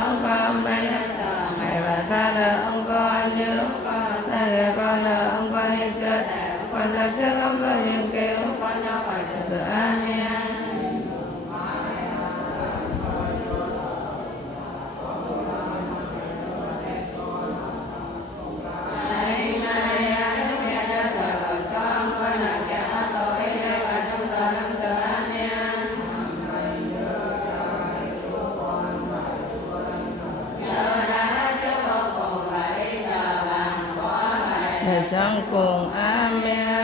ông con bên mẹ và ta đỡ ông con như ta đỡ con đỡ ông con hy sinh con ra sức ông tôi những kêu con cho khỏi sự amen. Để trong cùng amen.